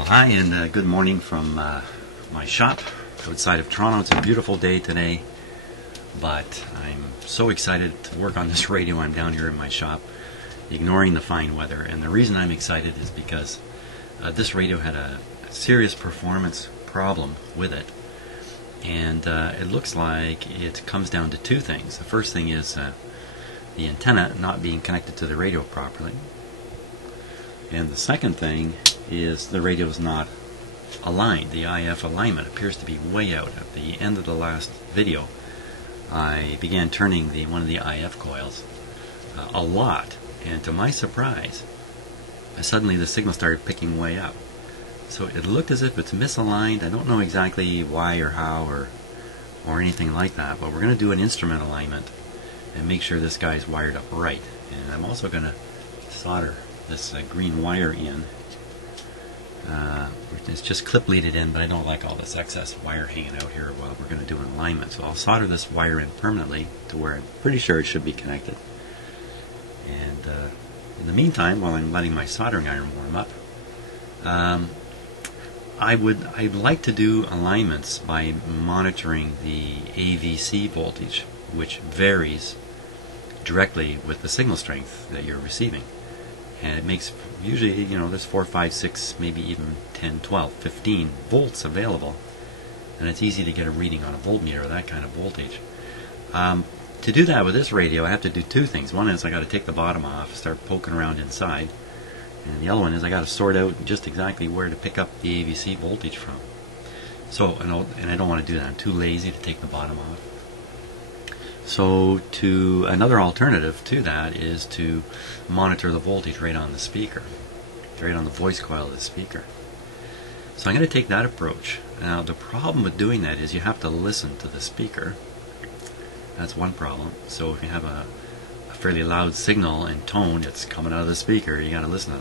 Well, hi and good morning from my shop outside of Toronto. It's a beautiful day today, but I'm so excited to work on this radio. I'm down here in my shop, ignoring the fine weather. And the reason I'm excited is because this radio had a serious performance problem with it. And it looks like it comes down to two things. The first thing is the antenna not being connected to the radio properly. And the second thing is the radio is not aligned. The IF alignment appears to be way out. At the end of the last video, I began turning one of the IF coils a lot, and to my surprise, suddenly the signal started picking way up. So it looked as if it's misaligned. I don't know exactly why or how or anything like that, but we're going to do an instrument alignment and make sure this guy's wired up right. And I'm also going to solder this green wire in. It's just clip leaded in, but I don't like all this excess wire hanging out here while we're going to do an alignment. So I'll solder this wire in permanently to where I'm pretty sure it should be connected. And in the meantime, while I'm letting my soldering iron warm up, I'd like to do alignments by monitoring the AVC voltage, which varies directly with the signal strength that you're receiving. And it makes, usually, there's 4, 5, 6, maybe even 10, 12, 15 volts available. And it's easy to get a reading on a voltmeter or that kind of voltage. To do that with this radio, I have to do two things. One is I got to take the bottom off, start poking around inside. And the other one is I got to sort out just exactly where to pick up the AVC voltage from. So, and I don't want to do that. I'm too lazy to take the bottom off. So another alternative to that is to monitor the voltage right on the speaker, right on the voice coil of the speaker. So I'm going to take that approach. Now the problem with doing that is you have to listen to the speaker. That's one problem. So if you have a fairly loud signal and tone that's coming out of the speaker, you got to listen to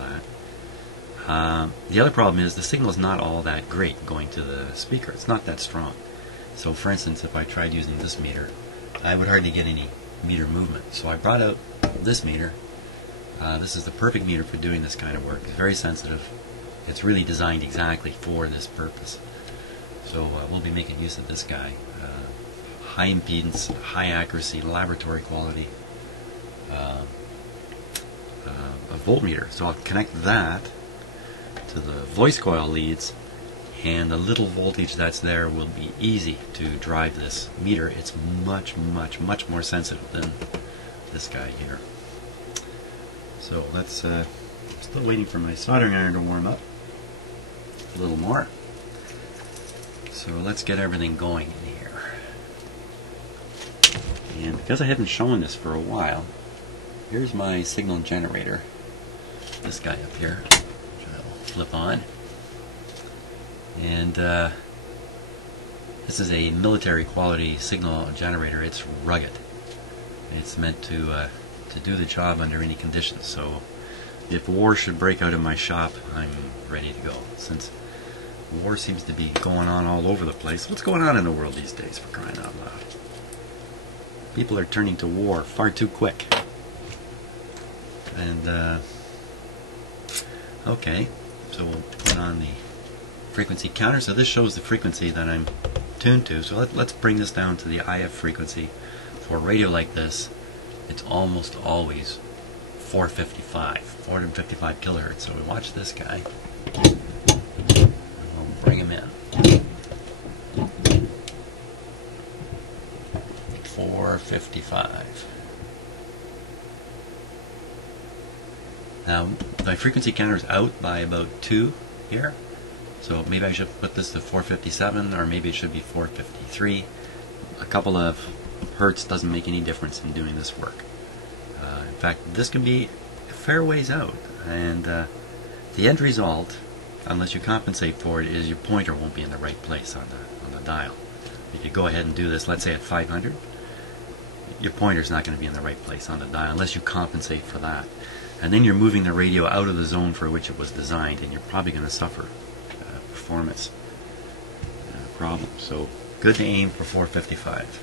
that. The other problem is the signal is not all that great going to the speaker. It's not that strong. So for instance, if I tried using this meter, I would hardly get any meter movement. So I brought out this meter. This is the perfect meter for doing this kind of work. It's very sensitive. It's really designed exactly for this purpose. So we'll be making use of this guy. High impedance, high accuracy, laboratory quality a voltmeter. So I'll connect that to the voice coil leads, and the little voltage that's there will be easy to drive this meter. It's much, much, much more sensitive than this guy here. So let's, still waiting for my soldering iron to warm up a little more. So let's get everything going in here. And because I haven't shown this for a while, here's my signal generator. This guy up here, which I'll flip on. And this is a military quality signal generator. It's rugged. It's meant to do the job under any conditions. So if war should break out in my shop, I'm ready to go. Since war seems to be going on all over the place. What's going on in the world these days, for crying out loud? People are turning to war far too quick. And okay, so we'll put on the frequency counter. So this shows the frequency that I'm tuned to. So let's bring this down to the IF frequency. For a radio like this, it's almost always 455 kilohertz. So we watch this guy. We'll bring him in. 455. Now my frequency counter is out by about 2 here. So maybe I should put this to 457, or maybe it should be 453. A couple of hertz doesn't make any difference in doing this work. In fact, this can be a fair ways out, and the end result, unless you compensate for it, is your pointer won't be in the right place on the dial. If you go ahead and do this, let's say at 500, your pointer's not going to be in the right place on the dial unless you compensate for that. And then you're moving the radio out of the zone for which it was designed, and you're probably going to suffer performance problems. So good to aim for 455.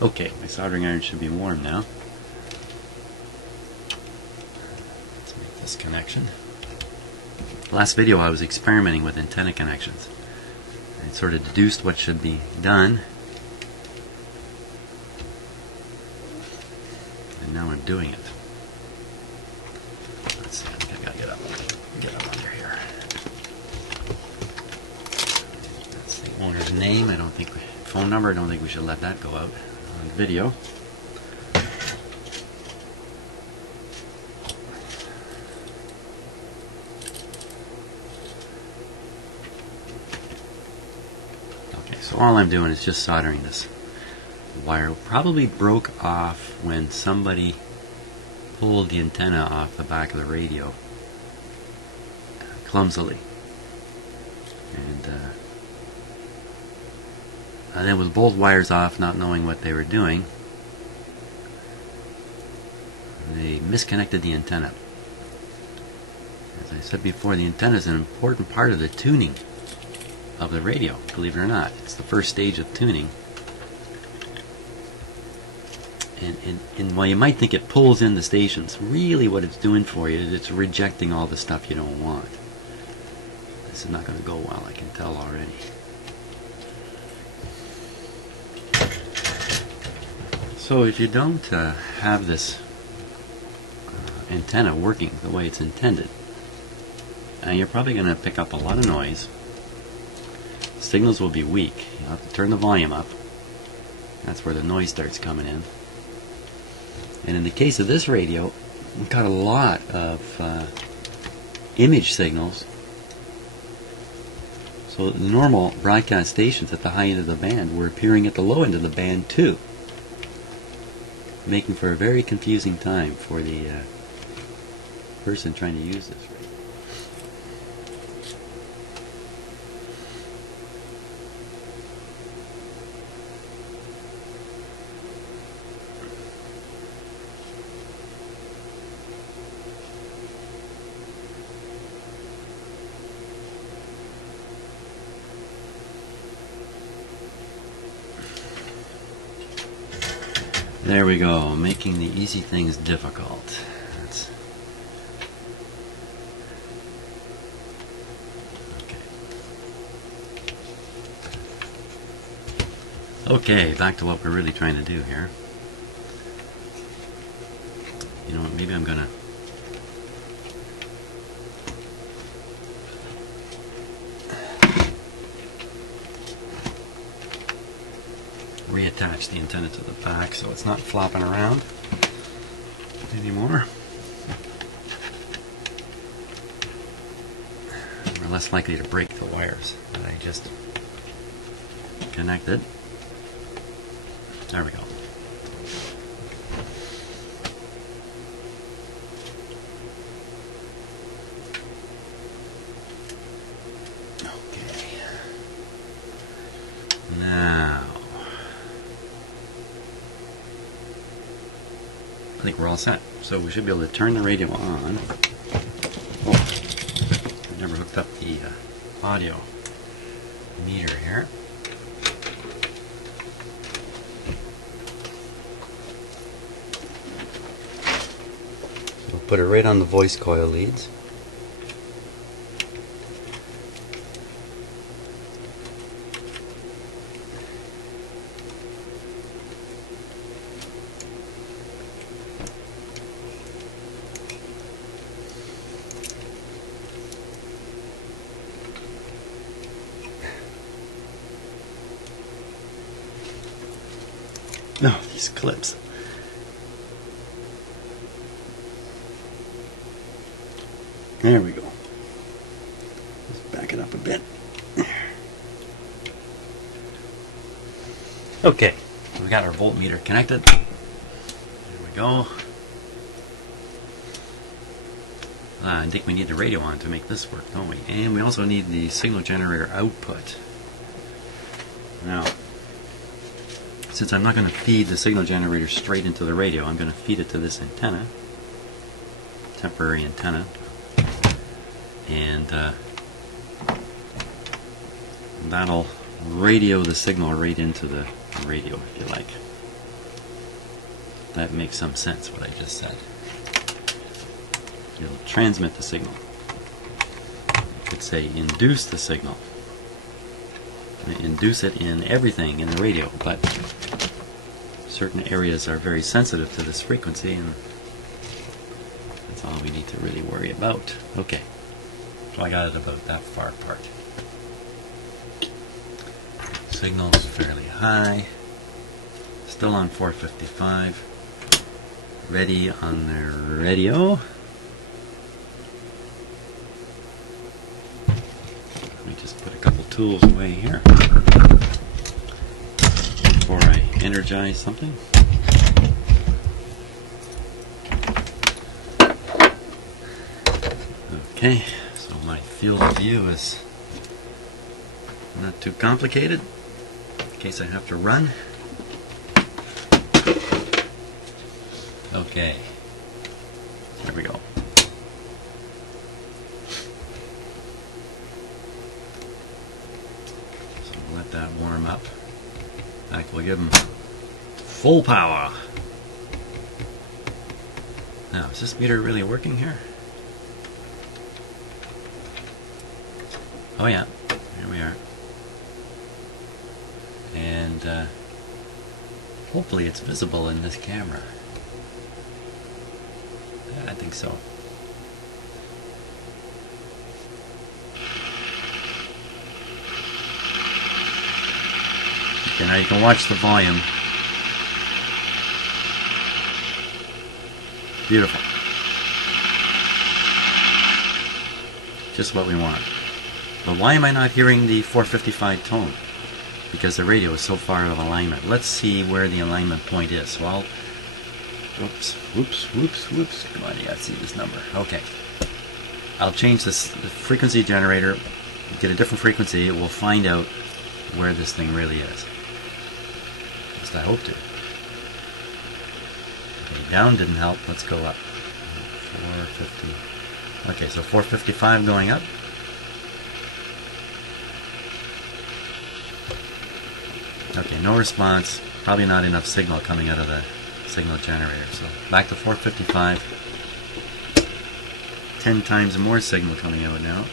Okay, my soldering iron should be warm now. Let's make this connection. Last video I was experimenting with antenna connections. I sort of deduced what should be done, and now I'm doing it. Let's see, I think I gotta get up under here. That's the owner's name. Phone number. I don't think we should let that go out on video. So all I'm doing is just soldering this wire. Probably broke off when somebody pulled the antenna off the back of the radio clumsily. And then with both wires off, not knowing what they were doing, they misconnected the antenna. As I said before, the antenna is an important part of the tuning of the radio, believe it or not. It's the first stage of tuning. And while you might think it pulls in the stations, really what it's doing for you is it's rejecting all the stuff you don't want. This is not going to go well, I can tell already. So if you don't have this antenna working the way it's intended, you're probably going to pick up a lot of noise. Signals will be weak. You'll have to turn the volume up. That's where the noise starts coming in. And in the case of this radio, we've got a lot of image signals. So the normal broadcast stations at the high end of the band were appearing at the low end of the band too, making for a very confusing time for the person trying to use this radio. There we go, making the easy things difficult. Okay, back to what we're really trying to do here. You know what, maybe I'm gonna reattach the antenna to the back so it's not flopping around anymore. We're less likely to break the wires that I just connected. There we go. Okay. Now, I think we're all set. So we should be able to turn the radio on. Oh, I never hooked up the audio meter here. So we'll put it right on the voice coil leads. No, these clips. There we go. Just back it up a bit. Okay, we got our voltmeter connected. There we go. I think we need the radio on to make this work, don't we? And we also need the signal generator output. Now, since I'm not going to feed the signal generator straight into the radio, I'm going to feed it to this antenna, temporary antenna, and that'll radio the signal right into the radio, if you like. That makes some sense, what I just said. It'll transmit the signal. could say induce the signal. Induce it in everything in the radio, but certain areas are very sensitive to this frequency, and that's all we need to really worry about. Okay, so I got it about that far apart. Signal's fairly high, still on 455, ready on the radio. Let me just put a couple tools away here before I energize something. Okay, so my field of view is not too complicated in case I have to run. Okay, there we go. So we'll let that warm up. In fact, we'll give them full power. Now, is this meter really working here? Oh yeah, here we are. And hopefully it's visible in this camera. I think so. Okay, now you can watch the volume. Beautiful. Just what we want. But why am I not hearing the 455 tone? Because the radio is so far out of alignment. Let's see where the alignment point is. So I'll... Whoops. Come on, you gotta see this number. Okay. I'll change this the frequency generator, get a different frequency. We'll find out where this thing really is. At least I hope to. Okay, down didn't help. Let's go up. 450. Okay, so 455 going up. Okay, no response. Probably not enough signal coming out of the signal generator. So back to 455. 10 times more signal coming out now.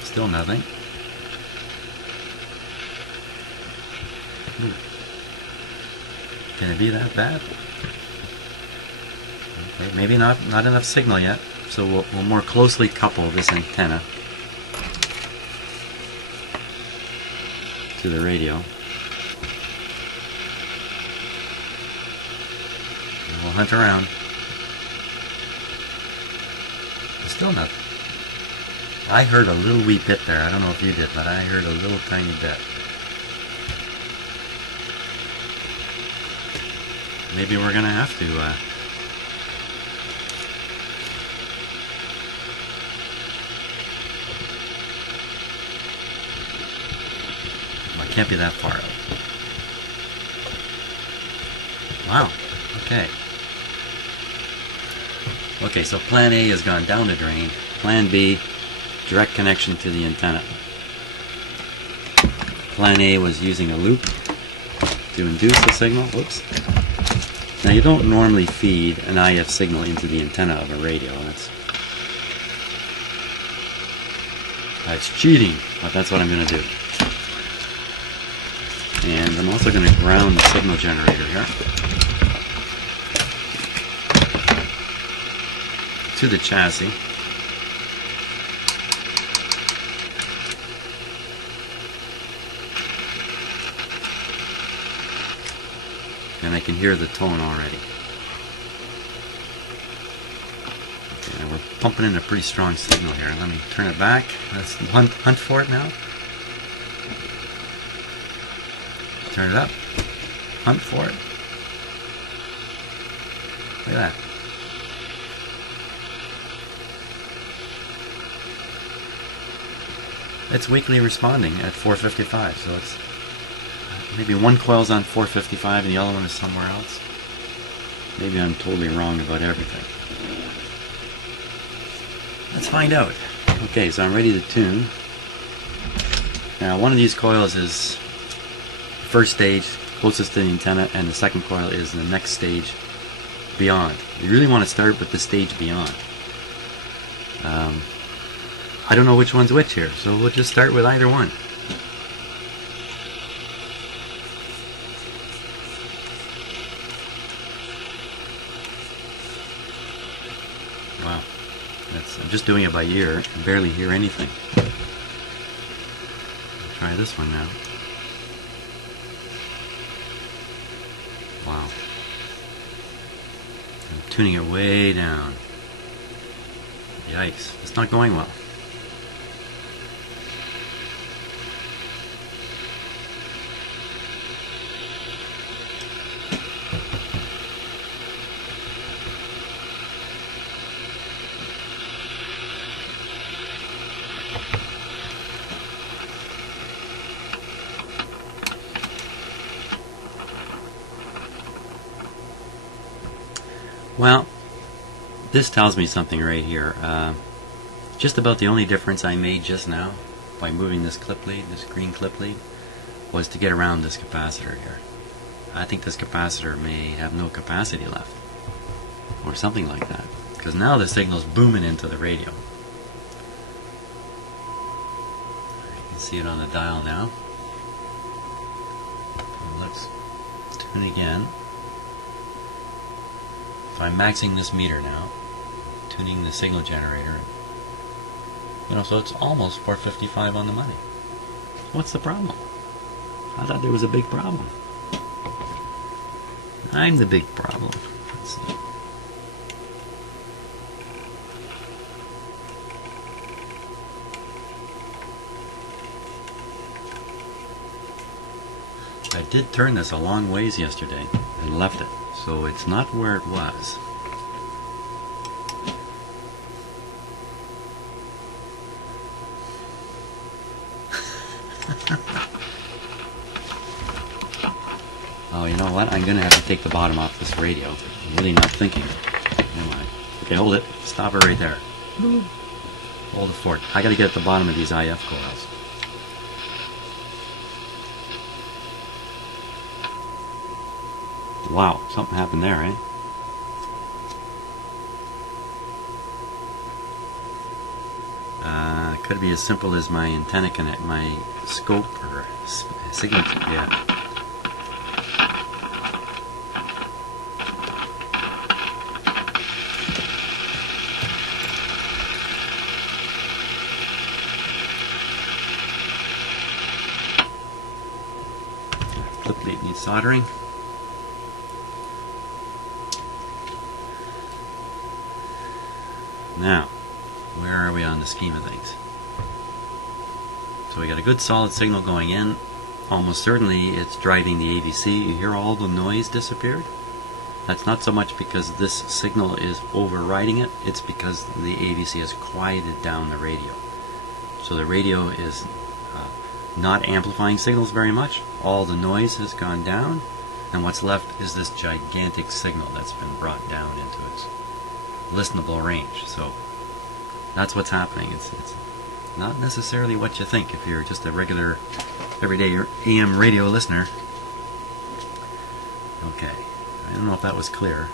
Still nothing. Ooh. Can it be that bad? Okay, maybe not enough signal yet. So we'll more closely couple this antenna to the radio. And we'll hunt around. Still nothing. I heard a little wee bit there. I don't know if you did, but I heard a little tiny bit. Maybe we're gonna have to well, it can't be that far out. Wow. Okay. Okay, so plan A has gone down the drain. Plan B, direct connection to the antenna. Plan A was using a loop to induce the signal. Whoops. Now you don't normally feed an IF signal into the antenna of a radio. That's cheating, but that's what I'm going to do. And I'm also going to ground the signal generator here to the chassis. And I can hear the tone already. Okay, now we're pumping in a pretty strong signal here. Let me turn it back. Let's hunt for it now. Turn it up. Hunt for it. Look at that. It's weakly responding at 455, so it's maybe one coil's on 455 and the other one is somewhere else. Maybe I'm totally wrong about everything. Let's find out. Okay, so I'm ready to tune. Now one of these coils is the first stage, closest to the antenna, and the second coil is the next stage beyond. You really want to start with the stage beyond. I don't know which one's which here, so we'll just start with either one. Wow, I'm just doing it by ear. I can barely hear anything. I'll try this one now. Wow. I'm tuning it way down. Yikes, it's not going well. Well, this tells me something right here. Just about the only difference I made just now by moving this clip lead, this green clip lead, was to get around this capacitor here. I think this capacitor may have no capacity left, or something like that, because now the signal's booming into the radio. You can see it on the dial now. Let's tune again. So I'm maxing this meter now, tuning the signal generator. You know, so it's almost 455 on the money. What's the problem? I thought there was a big problem. I'm the big problem. Let's see. I did turn this a long ways yesterday and left it, so it's not where it was. Oh, you know what? I'm going to have to take the bottom off this radio. I'm really not thinking. Never mind. Okay, hold it. Stop it right there. Hold the fort. I got to get at the bottom of these IF coils. Wow, something happened there, eh? Could be as simple as my antenna connect, my scope or signal. Yeah. Clip lead needs soldering. Now, where are we on the scheme of things? So we got a good solid signal going in. Almost certainly it's driving the AVC. You hear all the noise disappeared? That's not so much because this signal is overriding it, it's because the AVC has quieted down the radio. So the radio is not amplifying signals very much. All the noise has gone down, and what's left is this gigantic signal that's been brought down into its listenable range. So that's what's happening. It's not necessarily what you think if you're just a regular everyday AM radio listener. Okay, I don't know if that was clear.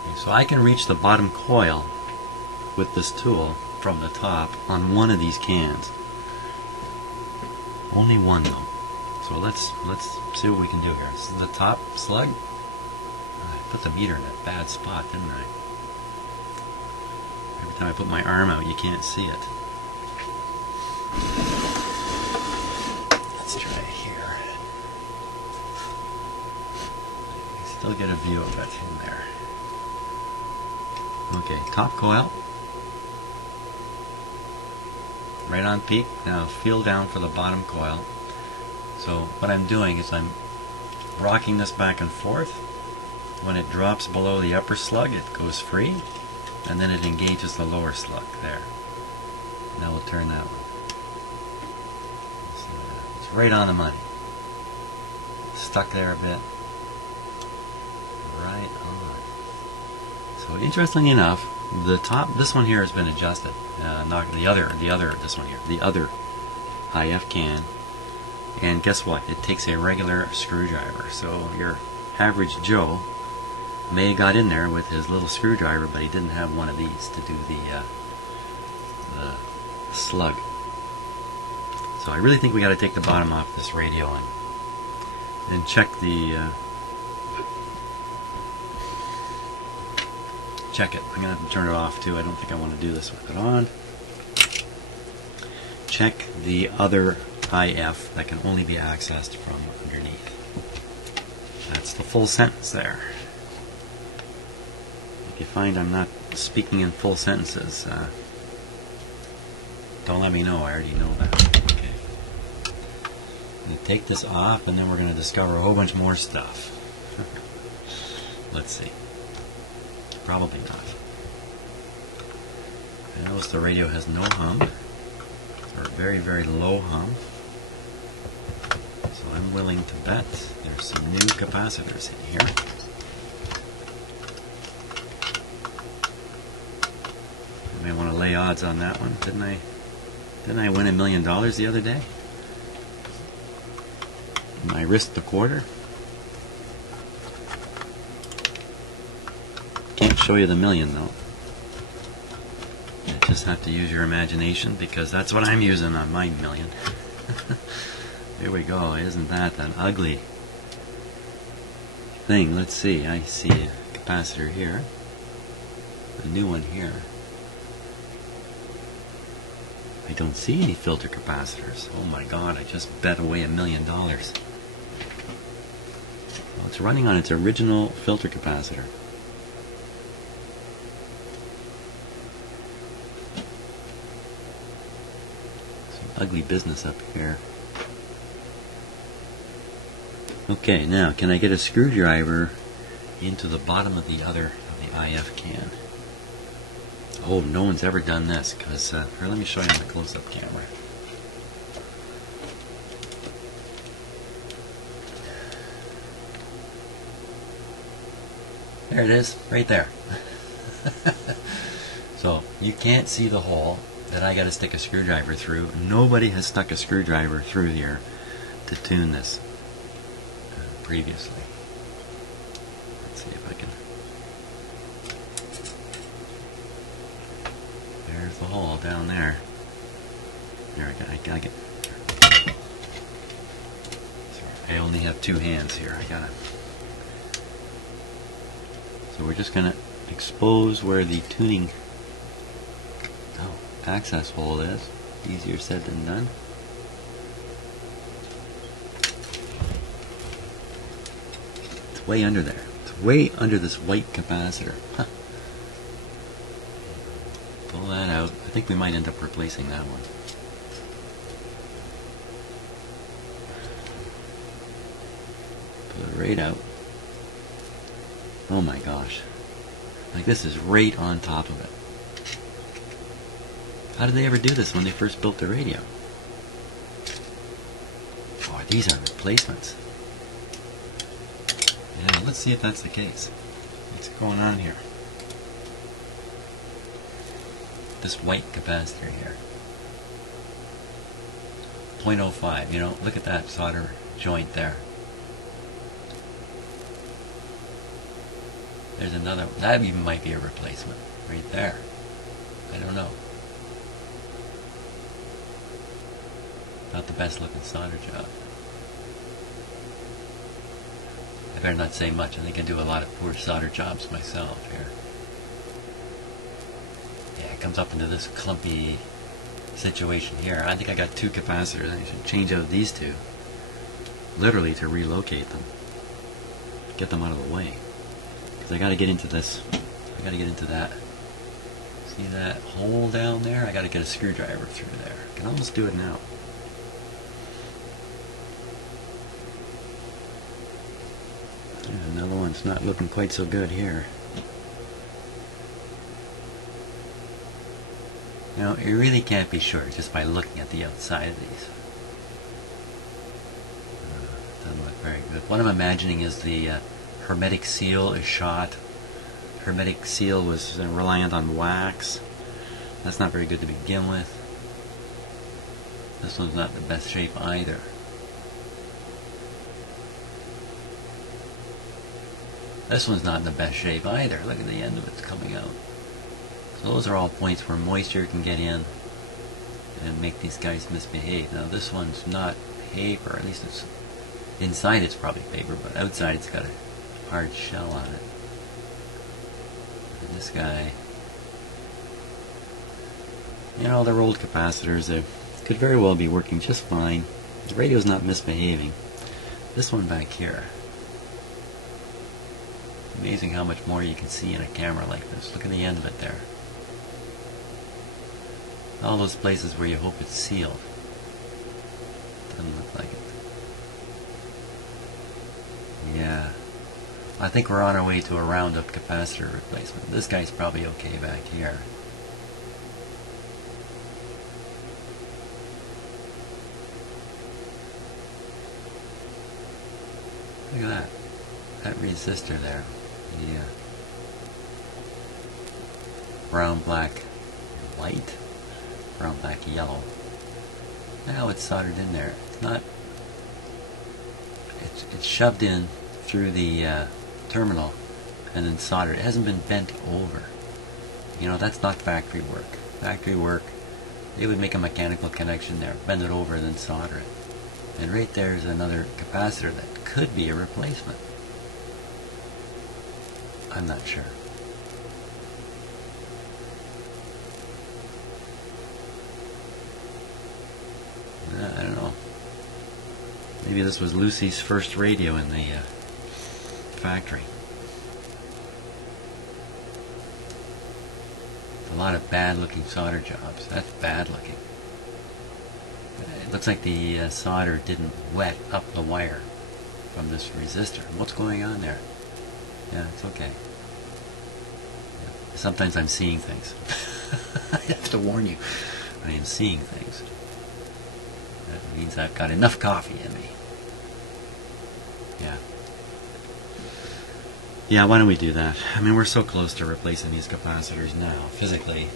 Okay, so I can reach the bottom coil with this tool from the top on one of these cans. Only one though. So let's see what we can do here. This is the top slug. I put the meter in a bad spot, didn't I? Every time I put my arm out, you can't see it. Let's try here. You still get a view of it in there. Okay, top coil. Right on peak. Now feel down for the bottom coil. So what I'm doing is I'm rocking this back and forth. When it drops below the upper slug, it goes free, and then it engages the lower slug there. Now we'll turn that one. It's right on the money. Stuck there a bit. Right on. So interestingly enough, the top, this one here has been adjusted. Not the other, this one here, the other IF can. And guess what? It takes a regular screwdriver. So your average Joe May have got in there with his little screwdriver, but he didn't have one of these to do the slug. So I really think we got to take the bottom off this radio and check check it. I'm going to have to turn it off too. I don't think I want to do this with it on. Check the other IF that can only be accessed from underneath. That's the full sentence there. If you find I'm not speaking in full sentences, don't let me know. I already know that. Okay. I'm going to take this off, and then we're going to discover a whole bunch more stuff. Let's see. Probably not. I notice the radio has no hum, or very, very low hum. So I'm willing to bet there's some new capacitors in here. I may want to lay odds on that one. Didn't I win $1 million the other day? And I risked the quarter. Can't show you the million though. You just have to use your imagination, because that's what I'm using on my million. Here we go. Isn't that an ugly thing? Let's see. I see a capacitor here. A new one here. I don't see any filter capacitors. Oh my god, I just bet away $1 million. Well, it's running on its original filter capacitor. Some ugly business up here. Okay, now can I get a screwdriver into the bottom of the IF can? Oh, no one's ever done this, because here, let me show you on the close-up camera. There it is, right there. So you can't see the hole that I got to stick a screwdriver through. Nobody has stuck a screwdriver through here to tune this previously. Let's see if I can. There's the hole down there. There, I gotta get. Sorry, I only have two hands here. So we're just gonna expose where the tuning access hole is. Easier said than done. It's way under there. It's way under this white capacitor. Huh. Pull that out. I think we might end up replacing that one. Pull it right out. Oh my gosh. Like, this is right on top of it. How did they ever do this when they first built the radio? Oh, these are replacements. Yeah, let's see if that's the case. What's going on here? This white capacitor here. 0.05, you know, look at that solder joint there. There's another one. That even might be a replacement right there. I don't know. Not the best looking solder job. I better not say much. I think I do a lot of poor solder jobs myself here. Yeah, it comes up into this clumpy situation here. I think I got two capacitors. I should change out these two, literally, to relocate them. Get them out of the way. Because I got to get into this. I got to get into that. See that hole down there? I got to get a screwdriver through there. I can almost do it now. Another one's not looking quite so good here. Now, you really can't be sure just by looking at the outside of these. Doesn't look very good. What I'm imagining is the hermetic seal is shot. Hermetic seal was reliant on wax. That's not very good to begin with. This one's not the best shape either. This one's not in the best shape either. Look at the end of it's coming out. So those are all points where moisture can get in and make these guys misbehave. Now this one's not paper, at least it's inside it's probably paper, but outside it's got a hard shell on it. And this guy, you know, they're old capacitors. They could very well be working just fine. The radio's not misbehaving. This one back here, amazing how much more you can see in a camera like this. Look at the end of it there. All those places where you hope it's sealed. Doesn't look like it. Yeah. I think we're on our way to a roundup capacitor replacement. This guy's probably okay back here. Look at that. That resistor there. Yeah. Brown, black, white. Brown, black, yellow. Now it's soldered in there. It's not. It's shoved in through the terminal and then soldered. It hasn't been bent over. You know, that's not factory work. Factory work, they would make a mechanical connection there, bend it over, and then solder it. And right there is another capacitor that could be a replacement. I'm not sure. I don't know. Maybe this was Lucy's first radio in the factory. A lot of bad looking solder jobs. That's bad looking. It looks like the solder didn't wet up the wire from this resistor. What's going on there? Yeah, it's okay. Yeah. Sometimes I'm seeing things. I have to warn you. I am seeing things. That means I've got enough coffee in me. Yeah. Yeah, why don't we do that? I mean, we're so close to replacing these capacitors now, physically.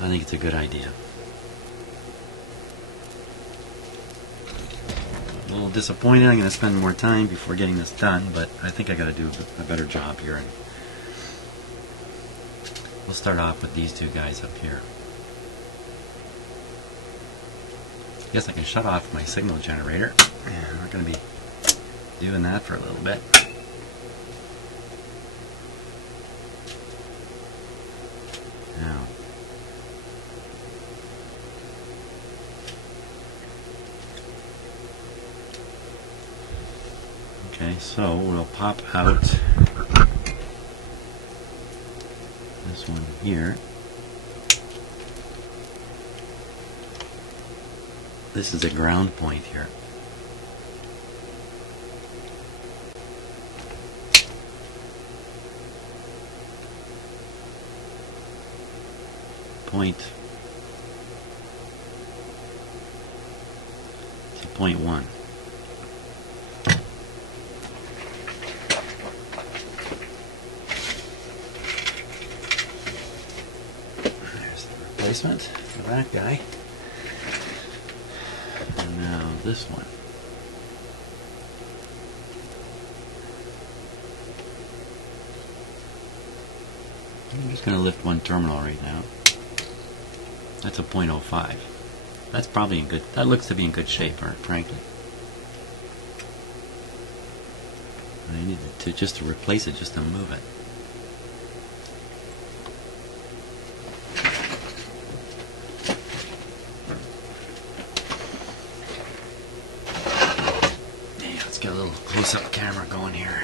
I think it's a good idea. A little disappointed. I'm going to spend more time before getting this done, but I think I got to do a better job here. And we'll start off with these two guys up here. Guess I can shut off my signal generator. And we're going to be doing that for a little bit. Now, okay, so we'll pop out this one here. This is a ground point here. Point to point 1. There's the replacement for that guy. And now this one. I'm just going to lift one terminal right now. That's a 0.05. That's probably in good. That looks to be in good shape, frankly. I needed to just to replace it, just to move it. Yeah, let's get a little close-up camera going here.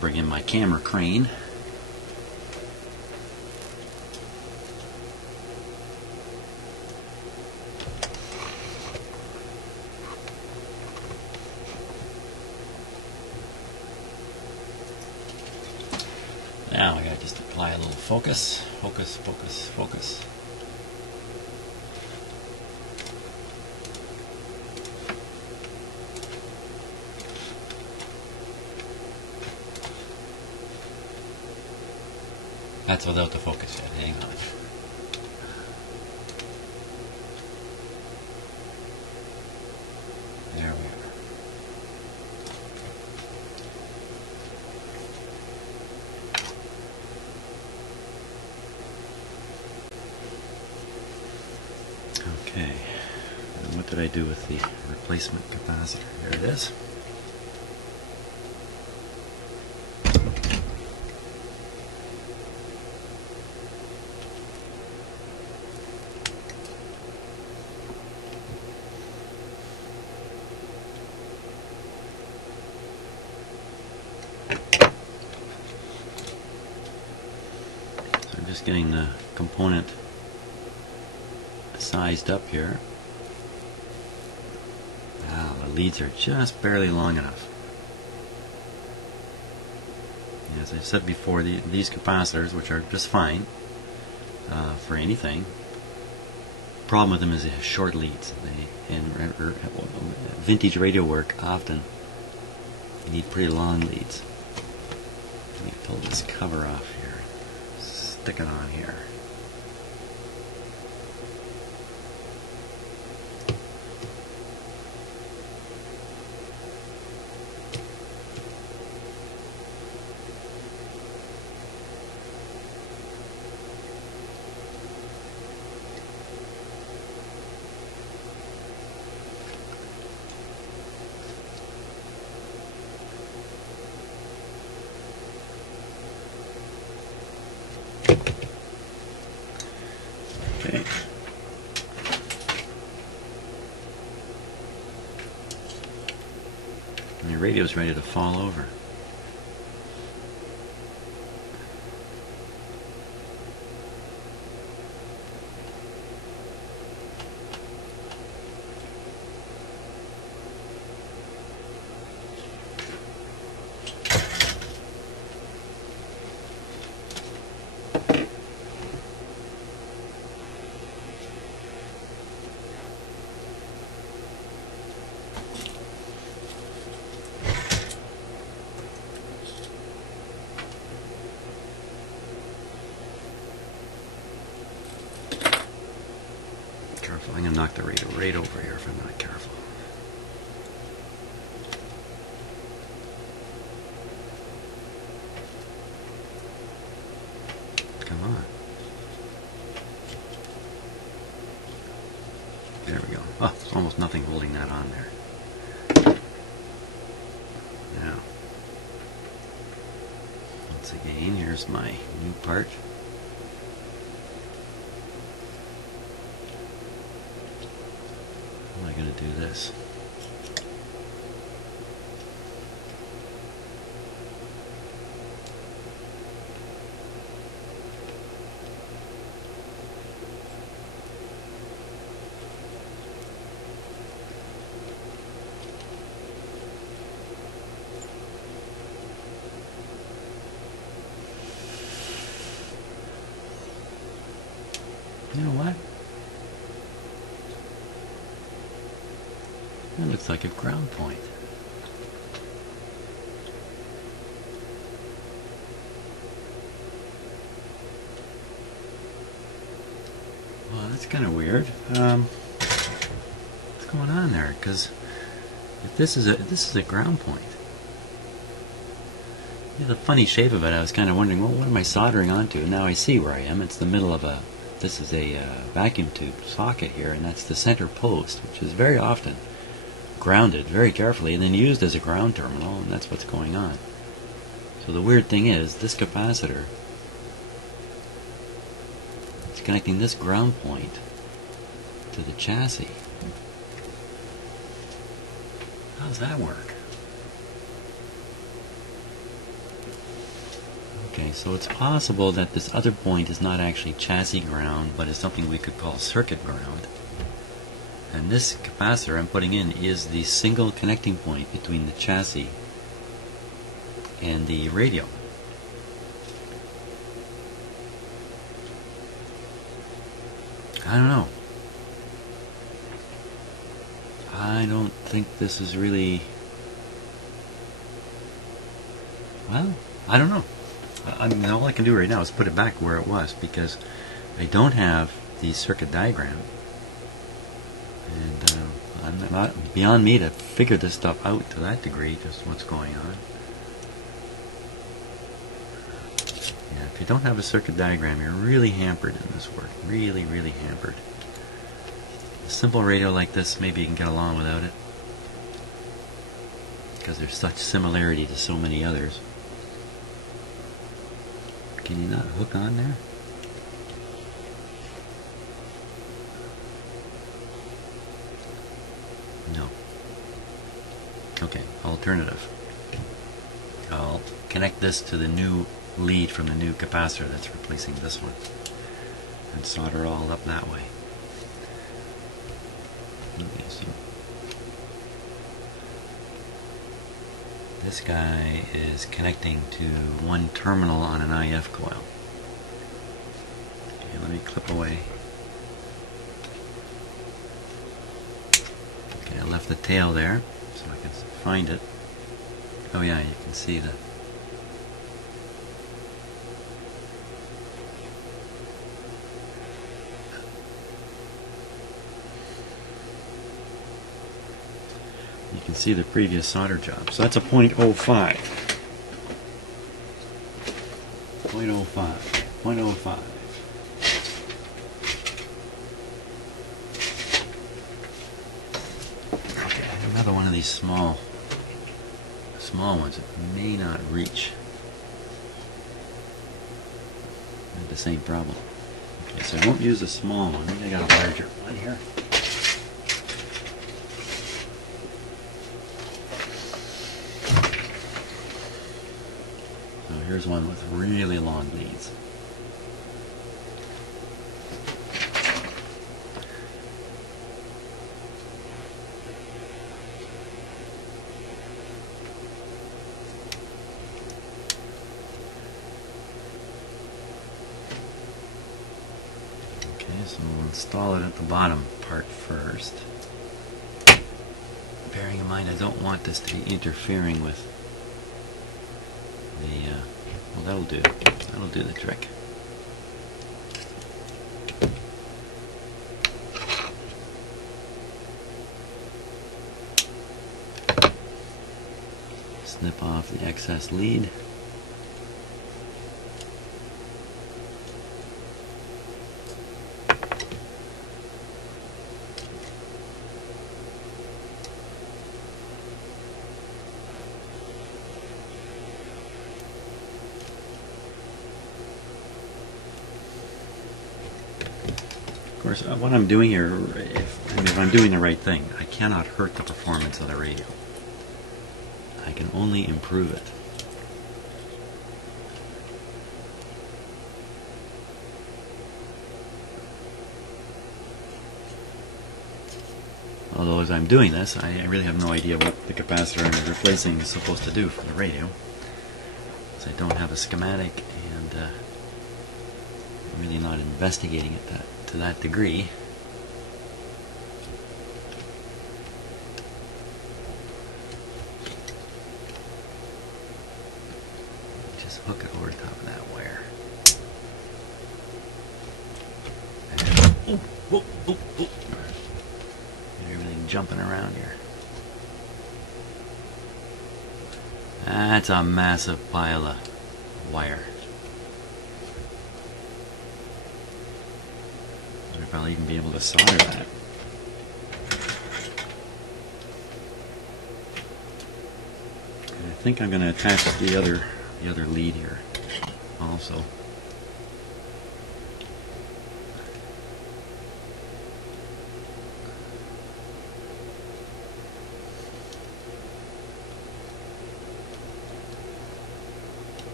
Bring in my camera crane. Now I gotta just apply a little focus. Focus, focus, focus. That's without the focus yet. Hang on. There we are. Okay. And what did I do with the replacement capacitor? There it is. Just getting the component sized up here. Wow, the leads are just barely long enough. As I've said before, these capacitors, which are just fine for anything, the problem with them is they have short leads. Vintage radio work often you need pretty long leads. Let me pull this cover off here. Stick it on here. Okay. And your radio's ready to fall over. Careful, I'm going to knock the radio right over here if I'm not careful. Come on. There we go. Oh, there's almost nothing holding that on there. Now, once again, here's my new part. How am I going to do this? You know what? That looks like a ground point. Well, that's kind of weird. What's going on there? Because if this is a ground point. Yeah, the funny shape of it, I was kind of wondering, well, what am I soldering onto? And now I see where I am. It's the middle of a. This is a vacuum tube socket here, and that's the center post, which is very often grounded very carefully and then used as a ground terminal, and that's what's going on. So the weird thing is, this capacitor is connecting this ground point to the chassis. How does that work? Okay, so it's possible that this other point is not actually chassis ground, but is something we could call circuit ground. And this capacitor I'm putting in is the single connecting point between the chassis and the radio. I don't know. I don't think this is really... Well, I don't know. I mean, all I can do right now is put it back where it was because I don't have the circuit diagram, and I'm not beyond me to figure this stuff out to that degree, just what's going on. Yeah, if you don't have a circuit diagram, you're really hampered in this work. Really, really hampered. A simple radio like this, maybe you can get along without it, because there's such similarity to so many others. Can you not hook on there? No. Okay, alternative. I'll connect this to the new lead from the new capacitor that's replacing this one and solder all up that way. Okay, so this guy is connecting to one terminal on an IF coil. Okay, let me clip away. Okay, I left the tail there so I can find it. Oh yeah, you can see the previous solder job. So that's a 0.05. 0.05. Okay, another one of these small ones that may not reach. I have the same problem. Okay, so I won't use a small one. Maybe I got a larger one here. Here's one with really long leads. Okay, so we'll install it at the bottom part first. Bearing in mind I don't want this to be interfering with the well, that'll do. That'll do the trick. Snip off the excess lead. Of course, what I'm doing here, if I'm doing the right thing, I cannot hurt the performance of the radio. I can only improve it. Although as I'm doing this, I really have no idea what the capacitor I'm replacing is supposed to do for the radio. So I don't have a schematic, and I'm really not investigating it to that degree. Just hook it over top of that wire. And, oh. Get everything jumping around here. That's a massive pile of wire. I'll probably even be able to solder that. And I think I'm going to attach the other lead here also.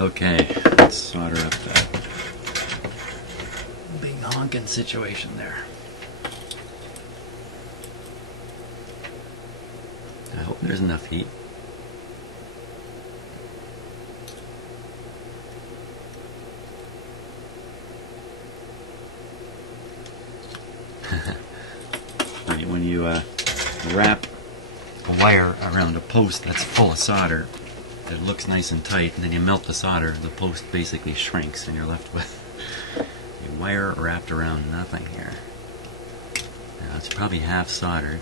Okay, let's solder up that big honkin' situation there. I hope there's enough heat. When you wrap a wire around a post that's full of solder, it looks nice and tight, and then you melt the solder, the post basically shrinks, and you're left with a wire wrapped around nothing here. Now it's probably half soldered.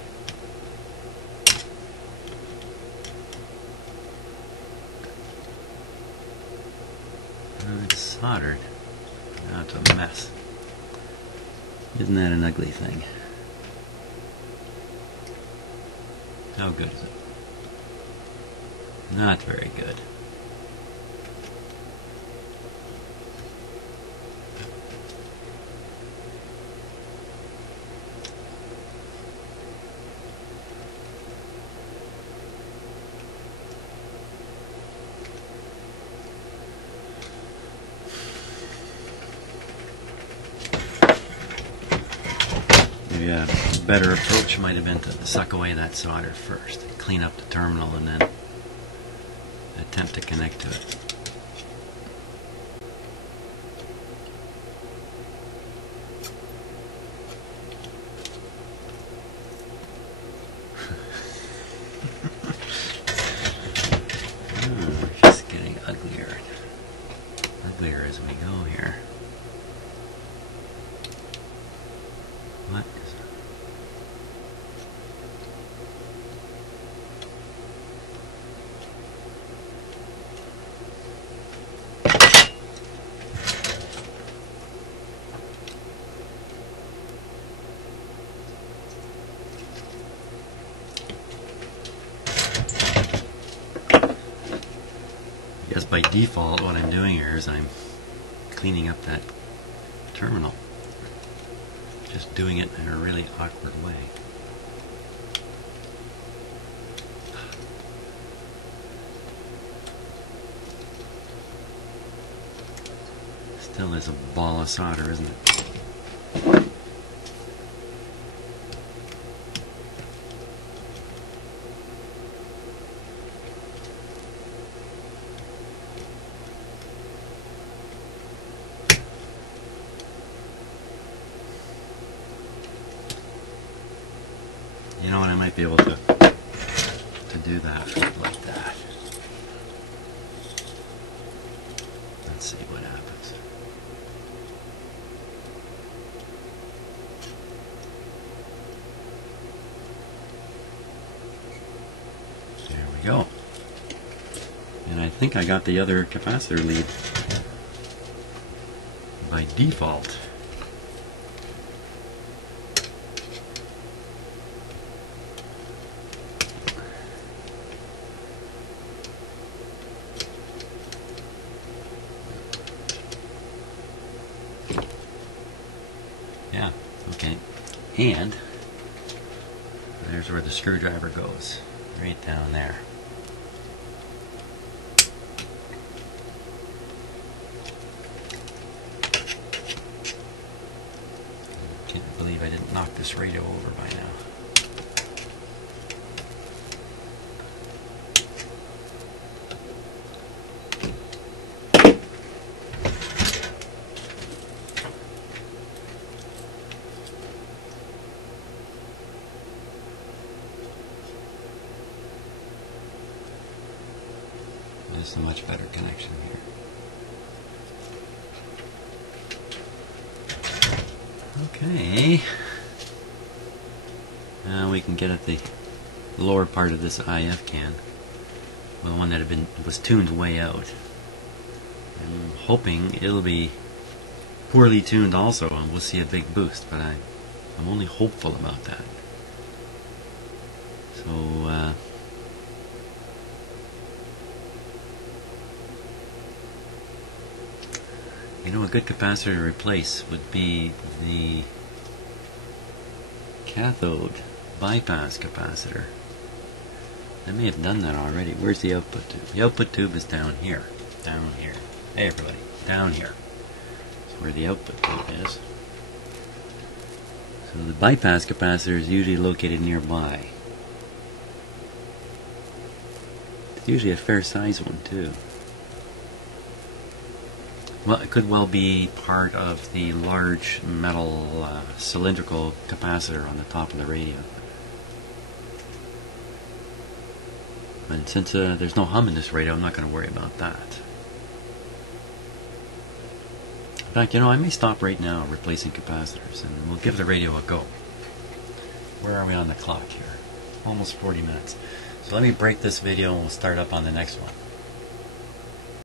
It's soldered. Now it's a mess. Isn't that an ugly thing? How good is it? Not very good. Maybe a better approach might have been to suck away that solder first, clean up the terminal, and then attempt to connect to it. Just getting uglier as we go here. What is it? I guess by default what I'm doing here is I'm cleaning up that terminal. Just doing it in a really awkward way. Still is a ball of solder, isn't it? You know what, I might be able to do that like that. Let's see what happens. There we go. And I think I got the other capacitor lead by default. Yeah, okay. And there's where the screwdriver goes, right down there. Can't believe I didn't knock this radio over by now. This is a much better connection here. Okay. Now we can get at the lower part of this IF can. Well, the one that was tuned way out. I'm hoping it'll be poorly tuned also, and we'll see a big boost, but I'm only hopeful about that. So, you know, a good capacitor to replace would be the cathode bypass capacitor. I may have done that already. Where's the output tube? The output tube is down here. Down here. Hey everybody, down here. That's where the output port is. So the bypass capacitor is usually located nearby. It's usually a fair size one too. Well, it could well be part of the large metal cylindrical capacitor on the top of the radio. And since there's no hum in this radio, I'm not going to worry about that. In fact, I may stop right now replacing capacitors and we'll give the radio a go. Where are we on the clock here? Almost 40 minutes. So let me break this video and we'll start up on the next one.